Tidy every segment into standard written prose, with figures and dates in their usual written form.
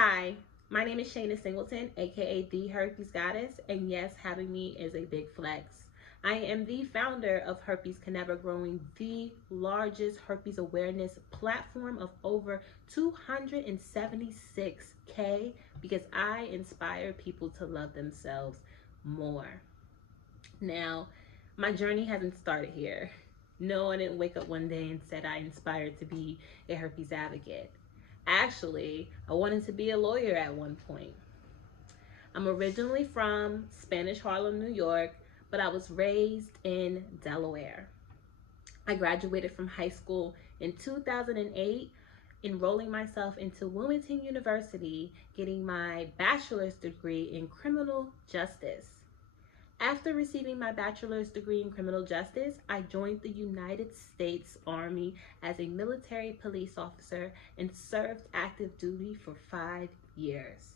Hi, my name is Shayna Singleton, aka the Herpes Goddess, and yes, having me is a big flex. I am the founder of Herpes Can Never Growing, the largest herpes awareness platform of over 276K because I inspire people to love themselves more. Now, my journey hasn't started here. No, I didn't wake up one day and said I inspired to be a herpes advocate. Actually, I wanted to be a lawyer at one point. I'm originally from Spanish Harlem, New York, but I was raised in Delaware. I graduated from high school in 2008, enrolling myself into Wilmington University, getting my bachelor's degree in criminal justice. After receiving my bachelor's degree in criminal justice, I joined the United States Army as a military police officer and served active duty for 5 years.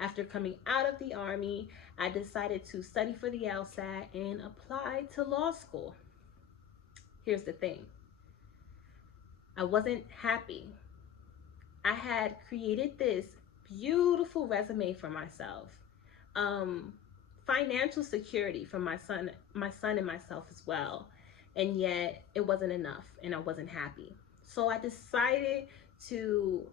After coming out of the Army, I decided to study for the LSAT and apply to law school. Here's the thing, I wasn't happy. I had created this beautiful resume for myself. Um, Financial security for my son and myself as well. And yet it wasn't enough and I wasn't happy. So I decided to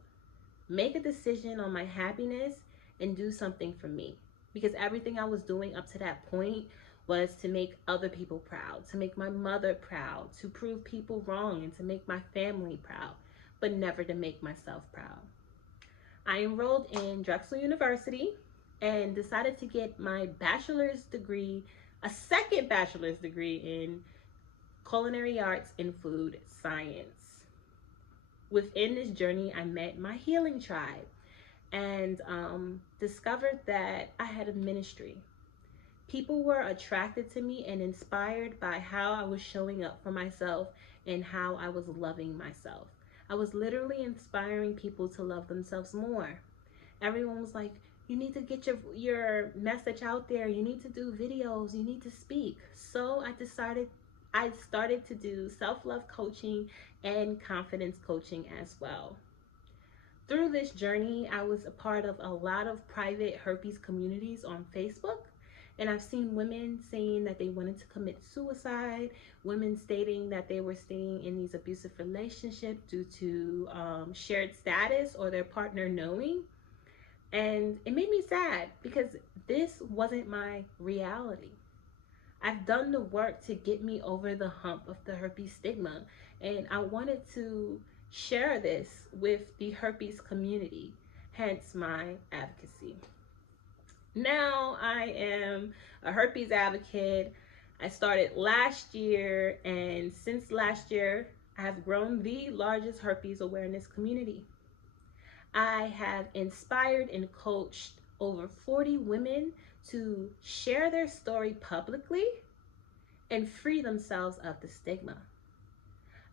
make a decision on my happiness and do something for me. Because everything I was doing up to that point was to make other people proud, to make my mother proud, to prove people wrong, and to make my family proud, but never to make myself proud. I enrolled in Drexel University and decided to get my bachelor's degree, a second bachelor's degree in culinary arts and food science. Within this journey, I met my healing tribe and discovered that I had a ministry. People were attracted to me and inspired by how I was showing up for myself and how I was loving myself. I was literally inspiring people to love themselves more. Everyone was like, you need to get your message out there. You need to do videos. You need to speak. So I started to do self-love coaching and confidence coaching as well. Through this journey, I was a part of a lot of private herpes communities on Facebook. And I've seen women saying that they wanted to commit suicide, women stating that they were staying in these abusive relationships due to shared status or their partner knowing. And it made me sad because this wasn't my reality. I've done the work to get me over the hump of the herpes stigma, and I wanted to share this with the herpes community, hence my advocacy. Now I am a herpes advocate. I started last year, and since last year, I have grown the largest herpes awareness community. I have inspired and coached over 40 women to share their story publicly and free themselves of the stigma.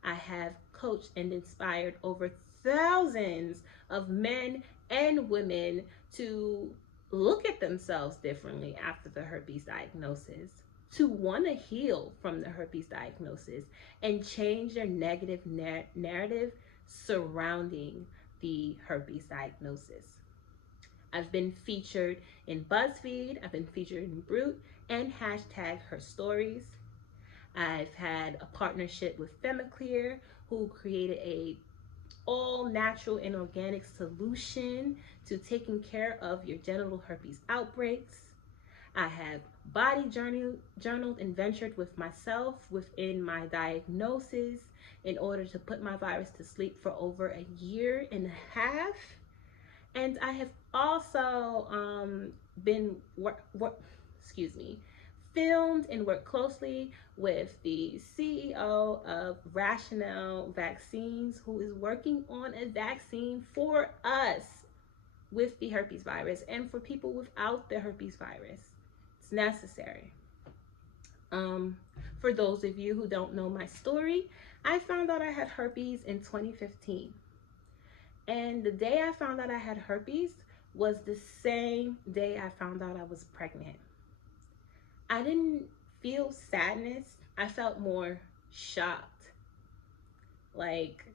I have coached and inspired over thousands of men and women to look at themselves differently after the herpes diagnosis, to want to heal from the herpes diagnosis and change their negative narrative surrounding the herpes diagnosis. I've been featured in BuzzFeed, I've been featured in Brute and hashtag Her Stories. I've had a partnership with Femiclear, who created a all natural and organic solution to taking care of your genital herpes outbreaks. I have body journaled and ventured with myself within my diagnosis in order to put my virus to sleep for over a year and a half. And I have also been filmed and worked closely with the CEO of Rationale Vaccines, who is working on a vaccine for us with the herpes virus and for people without the herpes virus. It's necessary. For those of you who don't know my story, I found out I had herpes in 2015. And the day I found out I had herpes was the same day I found out I was pregnant. I didn't feel sadness. I felt more shocked. Like,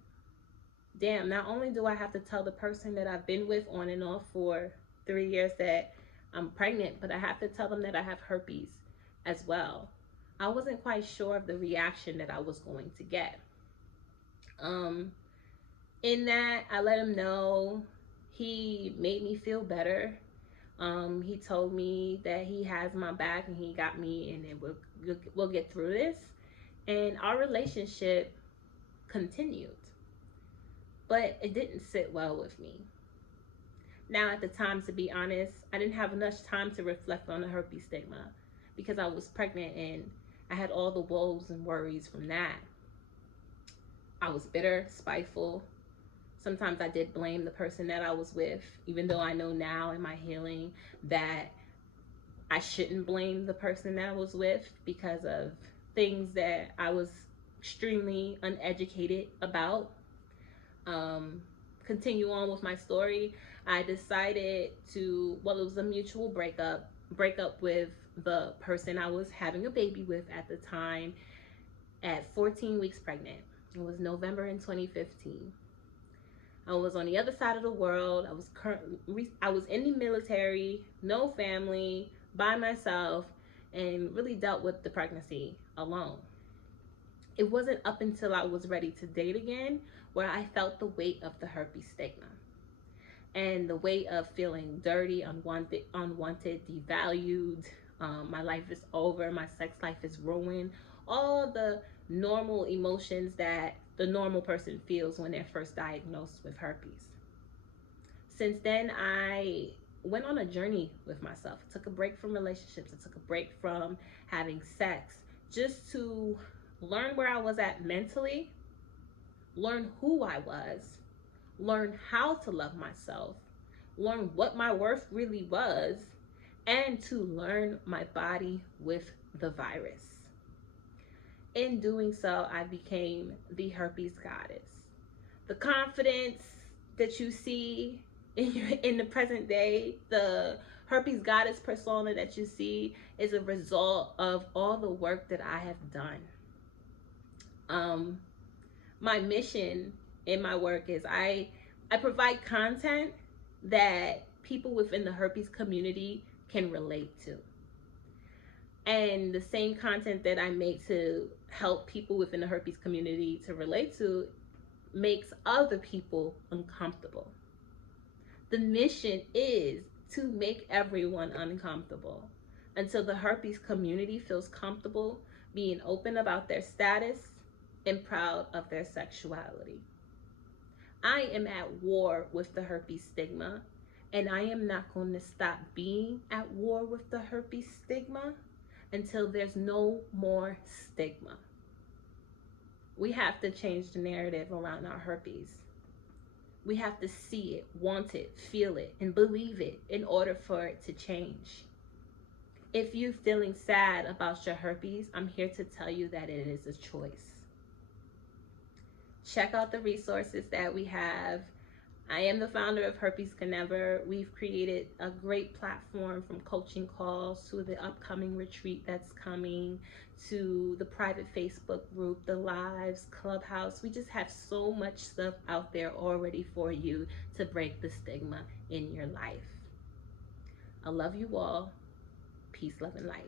damn, not only do I have to tell the person that I've been with on and off for 3 years that I'm pregnant, but I have to tell them that I have herpes as well. I wasn't quite sure of the reaction that I was going to get. Um, in that, I let him know. He made me feel better. He told me that he has my back and he got me, and it we'll get through this. And our relationship continued, but it didn't sit well with me. Now, at the time, to be honest, I didn't have enough time to reflect on the herpes stigma because I was pregnant and I had all the woes and worries from that. I was bitter, spiteful. Sometimes I did blame the person that I was with, even though I know now in my healing that I shouldn't blame the person that I was with because of things that I was extremely uneducated about. Continue on with my story. I decided to, well, it was a mutual breakup with the person I was having a baby with at the time at 14 weeks pregnant. It was November in 2015. I was on the other side of the world. I was in the military, no family, by myself, and really dealt with the pregnancy alone. It wasn't up until I was ready to date again where I felt the weight of the herpes stigma and the weight of feeling dirty, unwanted, devalued. My life is over. My sex life is ruined. All the normal emotions that the normal person feels when they're first diagnosed with herpes. Since then, I went on a journey with myself. I took a break from relationships. I took a break from having sex just to learn where I was at mentally, learn who I was, learn how to love myself, learn what my worth really was, and to learn my body with the virus. In doing so, I became the herpes goddess. The confidence that you see in the present day, the herpes goddess persona that you see, is a result of all the work that I have done. My mission in my work is I provide content that people within the herpes community can relate to. And the same content that I make to help people within the herpes community to relate to makes other people uncomfortable. The mission is to make everyone uncomfortable until the herpes community feels comfortable being open about their status and proud of their sexuality. I am at war with the herpes stigma, and I am not going to stop being at war with the herpes stigma until there's no more stigma. We have to change the narrative around our herpes. We have to see it, want it, feel it, and believe it in order for it to change. If you're feeling sad about your herpes, I'm here to tell you that it is a choice. Check out the resources that we have. I am the founder of Herpes Can Never. We've created a great platform, from coaching calls to the upcoming retreat that's coming, to the private Facebook group, the lives, Clubhouse. We just have so much stuff out there already for you to break the stigma in your life. I love you all. Peace, love, and light.